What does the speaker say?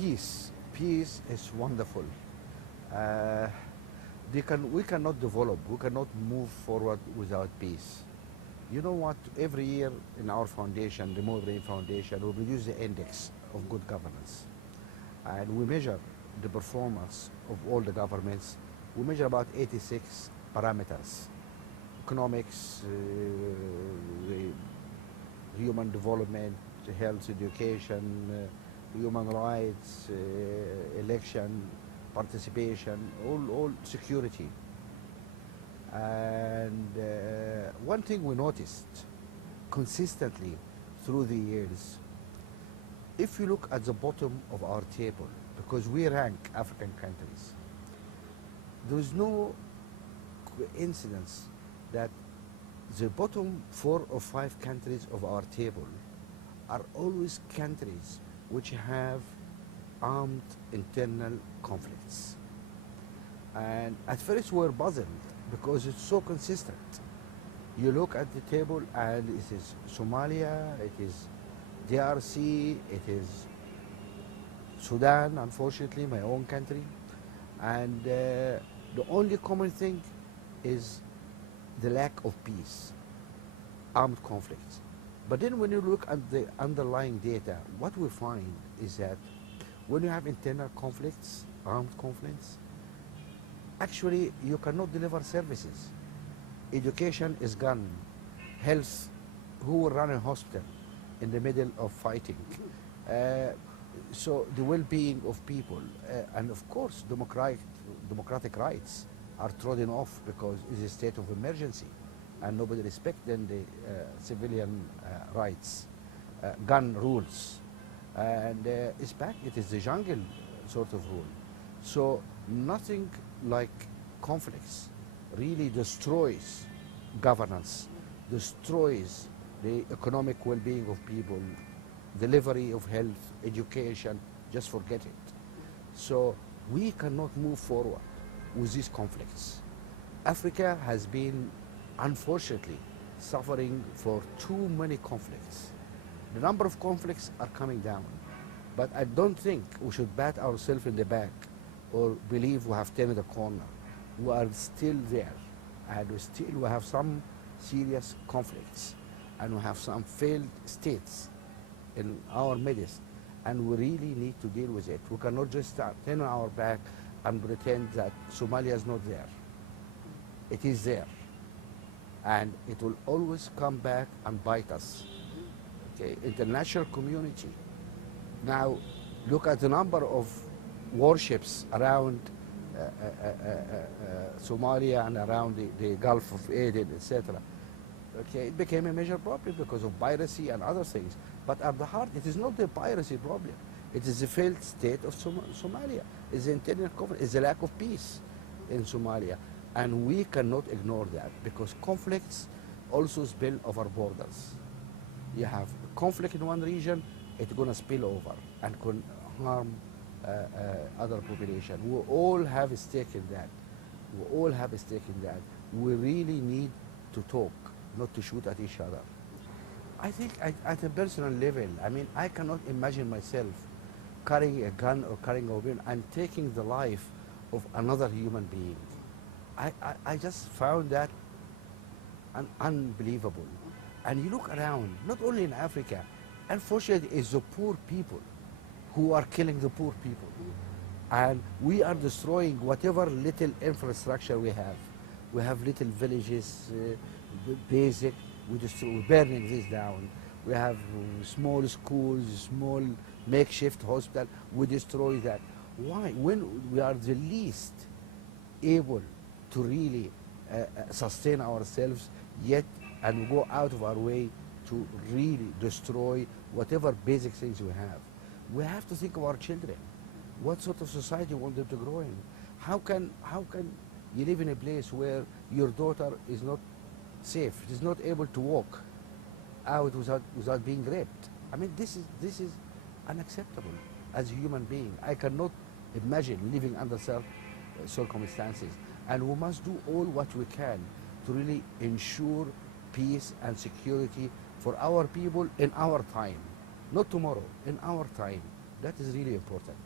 Peace. Peace is wonderful. Uh, we cannot develop, we cannot move forward without peace. You know what? Every year in our foundation, the Ibrahim Foundation, we produce the index of good governance. And we measure the performance of all the governments. We measure about 86 parameters: economics, human development, health, education, human rights, election, participation, all security. And one thing we noticed consistently through the years, if you look at the bottom of our table, because we rank African countries, there is no coincidence that the bottom 4 or 5 countries of our table are always countries which have armed internal conflicts. And at first we're puzzled because it's so consistent. You look at the table and it is Somalia, it is DRC, it is Sudan, unfortunately, my own country. And the only common thing is the lack of peace, armed conflicts. But then when you look at the underlying data, what we find is that when you have internal conflicts, armed conflicts, actually you cannot deliver services. Education is gone. Health, who will run a hospital in the middle of fighting? So the well-being of people, and of course democratic rights are trodden off because it's a state of emergency and nobody respects then the civilian rights, gun rules. And it's back, it is the jungle sort of rule. So nothing like conflicts really destroys governance, destroys the economic well-being of people, delivery of health, education, just forget it. So we cannot move forward with these conflicts. Africa has been, unfortunately, suffering for too many conflicts. The number of conflicts are coming down, but I don't think we should bat ourselves in the back or believe we have turned the corner. We are still there, and we have some serious conflicts, and we have some failed states in our midst, and we really need to deal with it. We cannot just turn our back and pretend that Somalia is not there. It is there, and it will always come back and bite us. Okay, international community. Now, look at the number of warships around Somalia and around the Gulf of Aden, etc. Okay, it became a major problem because of piracy and other things. But at the heart, it is not the piracy problem. It is the failed state of Somalia. It's the internal conflict. It's the lack of peace in Somalia. And we cannot ignore that because conflicts also spill over borders. You have conflict in one region, it's going to spill over and can harm other population. We all have a stake in that. We all have a stake in that. We really need to talk, not to shoot at each other. I think at a personal level, I mean, I cannot imagine myself carrying a gun or carrying a weapon and taking the life of another human being. I just found that unbelievable. And you look around, not only in Africa, unfortunately, it's the poor people who are killing the poor people. And we are destroying whatever little infrastructure we have. We have little villages, basic, we're burning this down. We have small schools, small makeshift hospital, we destroy that. Why? When we are the least able to really sustain ourselves yet, and go out of our way to really destroy whatever basic things we have. We have to think of our children. What sort of society we want them to grow in? How can you live in a place where your daughter is not safe, is not able to walk out without being raped? I mean, this is unacceptable as a human being. I cannot imagine living under such circumstances. And we must do all what we can to really ensure peace and security for our people in our time. Not tomorrow, in our time. That is really important.